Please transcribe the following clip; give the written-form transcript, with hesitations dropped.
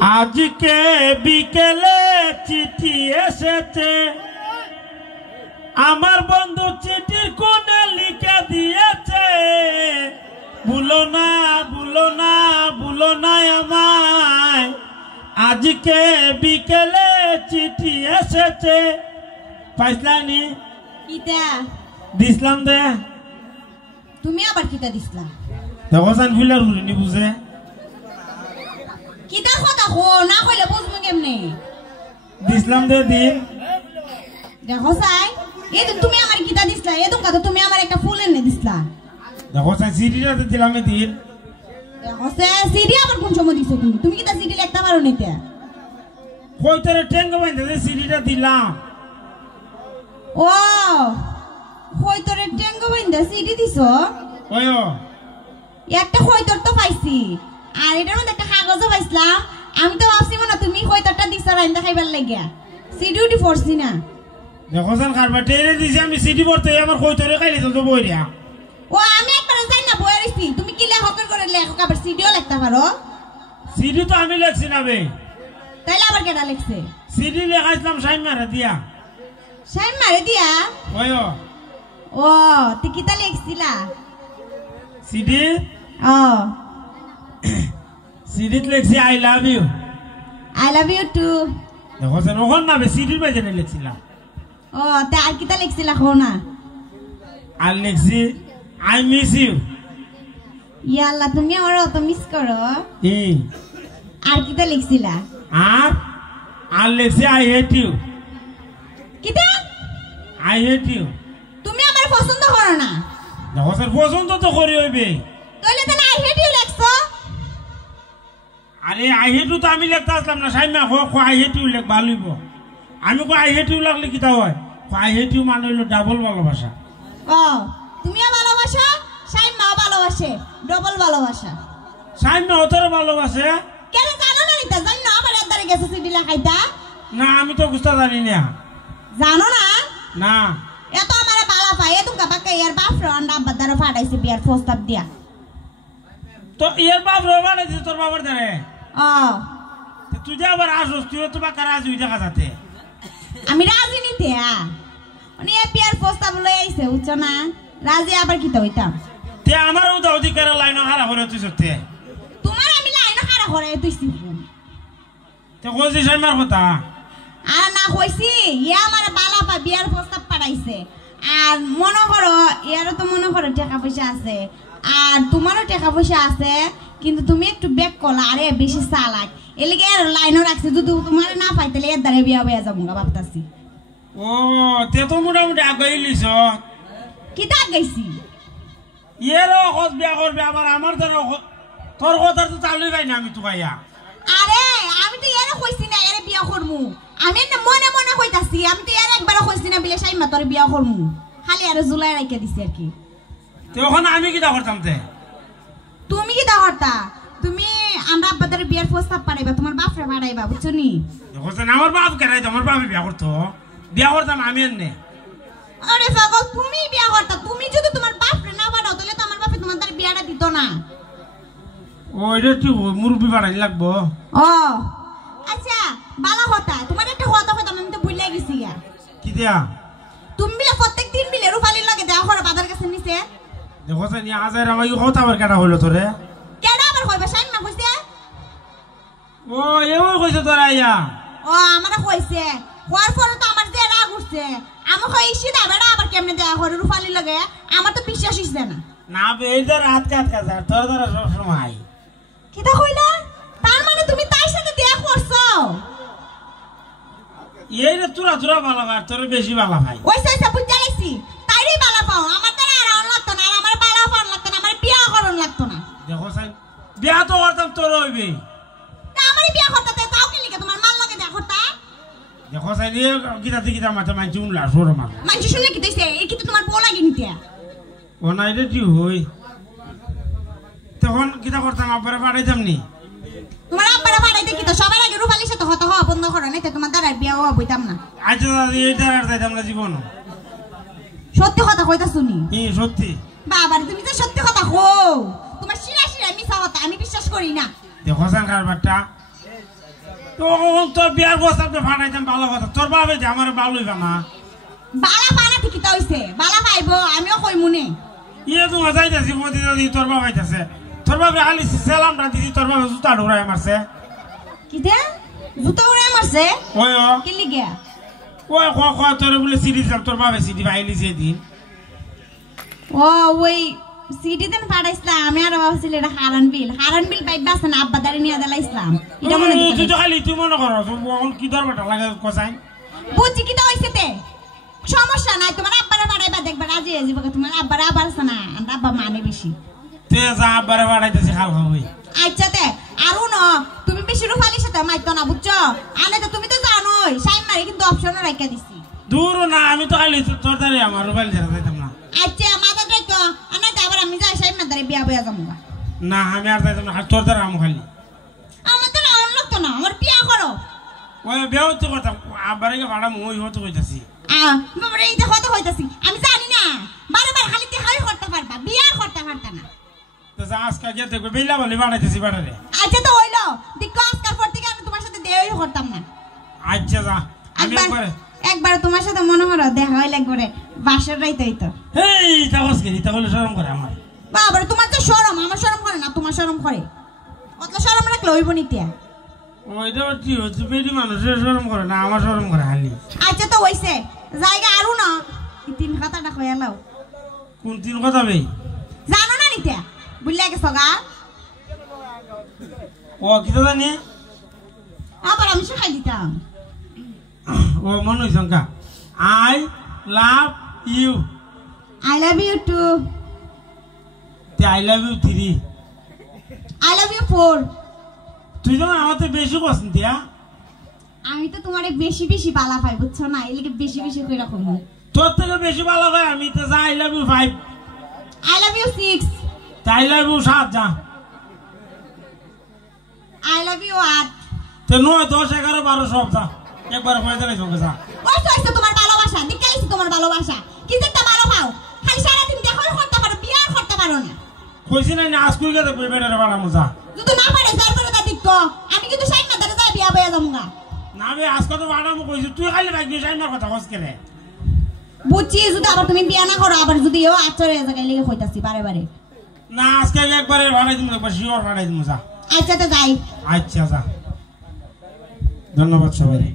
আজকে বিকেলে চিঠি এসেছে, আমার বন্ধু চিঠির কোণে লিখে দিয়েছে, ভুলো না ভুলো না ভুলো না আমায়। আজকে বিকেলে চিঠি এসেছে। পাইছলানি কিতা দিসলাম দে। তুমি আবার কিতা দিসলা? দেখো সান ফিলার উড়িনি বুঝে কিতা কথা কো না কইলে বুঝমু কেমনে? দিসলাম দে দিন। দেখো সাই এদিন তুমি আমার কিতা দিসলা, এদিন কথা তুমি আমার একটা ফুল এনে দিসলা। দেখো সাই সিডিটা দিলাম দিন। দেখো সে সিডি আবার কোন সময় দিছো তুমি? তুমি কিতা সিডি লিখতে পারো নিতে? কই তোরে টেঙ্গ বাইন্দে দে সিডিটা দিলাম। ও কই তোরে টেঙ্গ বাইন্দে সিডি দিছো? ওয়ো একটা কইতর তো পাইছি, আর এটার মধ্যে একটা কাগজও পাইছিলাম। আমি তো ভাবছি না তুমি কইতরটা দিছ রাইন্দা খাইবার লাগিয়া, সিডিউটি ফোরছি না। দেখো সান কারবা টেরে দিছি আমি সিডি পড়তে আমার কই তোরে খাইলি তো বইরা। ও আমি একবার যাই না বইয়া রইছি, তুমি কি লেখকের করে লেখক আবার সিডিও লিখতে পারো? সিডি তো আমি লেখছি না বে। তাইলে আবার কেডা লিখছে? সিডি লেখাইছিলাম সাইন মারা দিয়া। সাইন মারে দিয়া? ওয়ো ও তুই কিতা লিখছিলা? সিডি ও সিডিত লেখছি I love you. I love you too. দেখো সান ওখান না বে সিডির বাইরে লেখছিলাম। ও তা আর কিতা লিখছিলা কো না? আর লেখছি আই মিস ইউ। ইয়া আল্লাহ তুমি আমার অত মিস করো। হুম আর কিতা লিখছিলা? আর লেখছি আই হেট ইউ। কিতা? I hate you. তুমি আমার পছন্দ করো না? দেখো স্যার পছন্দ তো করি হইবে। তাহলে তাহলে আই হেট ইউ লিখছো? আরে আই হেট ইউ তো আমি লিখতে আসলাম না, সাইমা কো আই হেট ইউ লেখ ভালো হইব। আমি কো আই হেট ইউ লাগলে কিতা হয়? আই হেট ইউ মানে হইলো ডাবল ভালোবাসা। ও তুমিও ভালোবাসো, সাইমাও ভালোবাসে, ডবল ভালোবাসা। সাইমা ওতরে ভালোবাসে। কেন জানো না? এটা জানো আমার এদারে গেছে সিডি লেখাইতা? না আমি তো বুঝতে জানি না। জানো না? না এত আমারে বালা পায় এ তুমি বাকা ইয়ার বাপ ফ্রেন্ড আব্বা দ্বারা ফাটাইছে বিয়ার প্রস্তাব দিয়া। তো এর বাপ রবা না তোর বাবার দ্বারে। ও তুই যে আবার আসস তুই তো বাকা রাজি হই দেখা যাতে। আমি রাজি নিতে মানে এ বিয়ার প্রস্তাব লই আইছে বুঝছো না? রাজি আবার কিতা হইতাম? তে আমারও তো অধিকার লাইন হারা করে তুই সত্যি। তোমার আমি লাইন খাড়া করে তুইছি। তে কইছিস সাইমার কথা? আর না কইছি ইয়া আমার বালা পা বিয়ার প্রস্তাব পাঠাইছে। আর মনে করো ইয়ারও তো মনে করো টাকা পয়সা আছে, আর তোমারও টাকা পয়সা আছে, কিন্তু তুমি একটু ব্যাক করলা আরে বেশি চালাক এলিগে আর লাইনও রাখছে। যদি তোমার না পাই তাহলে এর দ্বারা বিয়া হয়ে যাবো ভাবতাছি। ও তে তো মোটামুটি আগাইলিস। কিতা গাইছি? এরও খোঁজ বিয়া করবে আবার আমার দ্বারা তোর কথা তো চালুই পাই না আমি তো ভাইয়া। আরে আমি তো এর কইছি না এর বিয়া করমু, আমি না মনে মনে কইতাছি। আমি তো এর একবার কইছি না বিলে সাইমা তোর বিয়া করমু, খালি আর জুলাই রাইখা দিছি আর কি। তো ওখানে আমি কিটা করতাম তে? তুমি কি দা হরতা? তুমি আমরা আব্বাদের বিয়ার প্রস্তাব পাঠাইবা, তোমার বাপরে পাঠাইবা বুঝছো নি? দেখো আমার বাপ কেরাই আমার বাপে বিয়া করতো, বিয়া করতাম আমি এনে। আরে পাগল তুমি বিয়া করতা, তুমি যদি তোমার বাপরে না পাঠাও তাহলে তো আমার বাপে তোমার দ্বারা বিয়াটা দিত না। ও এটা কি মুরব্বি বাড়াই লাগবো? ও আচ্ছা বালা কথা, তোমার একটা কথা কথা আমি তো ভুলে গেছি। কি দিয়া? তুমি বিলে প্রত্যেক দিন বিলে রুফালির লাগে দেওয়া করো বাজার কাছে নিচে। দেখো জানি আজার আমার কথা আবার কেটা হইলো তোরে? কেডা আবার কইবা? সাইন না কইছে? ও এও কইছে তোর আইয়া? ও আমারে কইছে, হওয়ার পরে তো আমার যে রাগ উঠছে। আমি কই সিধা বেড়া আবার কেমনে দেওয়া করে রুফালির লাগে, আমার তো বিশ্বাস হইছে না। না বে এই দ্বারা হাত কাট কাজ আর তোর দ্বারা সব সময়। কিটা কইলা? তার মানে তুমি তার সাথে দেয়া করছো? এই রে তোরা তোরা ভালো ভাই, তোর বেশি ভালো ভাই। ওইসা ওইসা বুঝা গেছি, তাইরই বালা পাও। আমার দ্বারা আর অন লাগতো না, আর আমার বালা পাওয়ার লাগতো না, আমার বিয়া করন লাগতো না। দেখো সাই বিয়া তো করতাম তোর হইবে। তা আমারই বিয়া করতে তাও কি লিখে তোমার মাল লাগে দেয়া করতা? দেখো সাই রে গিতাতে গিতা মাথা মানছি উনলা সর মার। মানুষ শুনলে কি দিছে? এই কিন্তু তোমার বউ লাগে নিতে। ও নাই রে তুই হই তখন কিতা করতাম আব্বারে পাঠাইতাম নি। তোমার আব্বারা পাঠাইতে কি তো সবার আগে রুফালির সাথে হতে হওয়া বন্ধ করো, নাই তো তোমার দ্বারা বিয়া হওয়া বইতাম না। আচ্ছা দাদি এই দ্বারা আর যাইতাম না জীবন। সত্যি কথা কইতা শুনি। সত্যি বাবার তুমি তো সত্যি কথা কও, তোমার শিরা শিরা মিছা কথা আমি বিশ্বাস করি না। দেখো সান কারবারটা তো তোর বিয়ার প্রস্তাবটা ফাটাইতাম ভালো কথা, তোর বাবে যে আমার ভালোই না। বালা পানা ঠিকই তো হইছে, বালা পাইবো আমিও কই মনে। ইয়ে তোমার যাইতেছি মতি যদি তোর বাবা আইতাছে, তোর বাবা আলি সালামটা দিছি, তোর বাবা জুতা ঢুরাই মারছে। কি দে জুতো উড়াই মারছে? ওই ও কি লিগা? ওই তোর বলে সিডি চাল, তোর বাবা সিডি পাইলি সেদিন। ও ওই সিডি দেন পাঠাইছিলাম, আমি আর ভাবছিল এটা হারান বিল পাইবা আছে না, আব্বা দাঁড়িয়ে নিয়ে দিলা ইসলাম। এটা মনে তুই তো খালি তুই মনে করো এখন কি দরবারটা লাগে কোসাই। বুঝছি কি তো হইছে তে, সমস্যা নাই, তোমার আব্বারে পাঠাইবা দেখবা রাজি হয়ে যাবে। তোমার আব্বারে আবার আছে না, আমার আব্বা মানে বেশি। তে যা আব্বারে পাঠাইতেছি খাও খাও হই। আচ্ছা তে আরো ন তুমি বেশি রুফালির সাথে মাইতো না বুঝছো, আনে তো তুমি তো জানোই সাইন মারি কিন্তু অপশনও রাখা দিছি। দূর না, আমি তো খালি তোর দ্বারে আমার মোবাইল ছাড়া যাইতাম না। আচ্ছা মাথা তো আনে তো আবার আমি যাই সাইন মাদারে বিয়া বয়া যাবো না, আমি আর যাইতাম না, তোর দ্বারা আমি খালি। আমার তো আউন লাগতো না, আমার বিয়া করো। ওই বিয়া হতে কথা আব্বারে ভাড়া মই হতে কইতাছি। বাবারে এই দেখো তো হইতাছি, আমি জানি না বারবার খালি দেখাই করতে পারবা, বিয়া করতে পারতা না। তো যা আজকে গিয়ে দেখবে বেলা বলে বাড়াইতেছি বাড়ারে। আচ্ছা তো হইলো দেখো, আজকাল পর থেকে আমি তোমার সাথে দেওয়াই করতাম না। আচ্ছা যা, আমি একবার তোমার সাথে মনে করো দেখা হইলে একবারে বাসর রাইতে হইতো। এই তাহস কি তা বলে শরম করে আমার। বাবারে তোমার তো শরম, আমার শরম করে না, তোমার শরম করে। কত শরম রাখলে হইব নিতিয়া। ওইটা কি হচ্ছে, বেরি মানুষের শরম করে না, আমার শরম করে খালি। আচ্ছা তো হইছে জায়গা আরো না, তিন কথাটা কইয়া লাও। কোন তিন কথা বে জানো না নিতিয়া, বুঝলে গেছো গা। ও কি তো জানি, আবার আমি শিখাই দিতাম। ও মনে হইছ কা, I love you. I love you too. I love you 3। I love you 4। তুই তো আমার তো বেশি পছন্দ দিয়া। আমি তো তোমারে বেশি বেশি বালা পাই বুঝছো না, এলিকে বেশি বেশি কই রাখো। তোর থেকে বেশি ভালো ভাই আমি তো যা। I love you 5। I love you 6। I love you 7 যা। I love you 8। তো 9 10 11 12 সব যা, একবার কয়ে দিলে চোখে যা। ওই তো হইছে তোমার ভালোবাসা, দেখাইছি তোমার ভালোবাসা। কি যে একটা ভালো পাও, খালি সারা দিন দেখাই করতে পারো, বিয়া করতে পারো না। কইছি না আজ কই গেছে কই বেটারে বাড়া মজা। যদি না পারে যার করে তা দেখো, আমি কিন্তু সাইন মাদারে যাই বিয়া বয়া যামুগা। না বে আজকে তো বাড়া মু কইছি, তুই খালি ভাগ্য সাইমার কথা কস কেলে। বুঝছি, যদি আবার তুমি বিয়া না করো, আবার যদি ও আচরে জায়গায় লেগে কইতাছি বারে বারে। না আজকে একবারে ভাড়াই দিমু, একবার শিওর ভাড়াই দিমু যা। আচ্ছা তো যাই। আচ্ছা যা, ধন্যবাদ সবাই।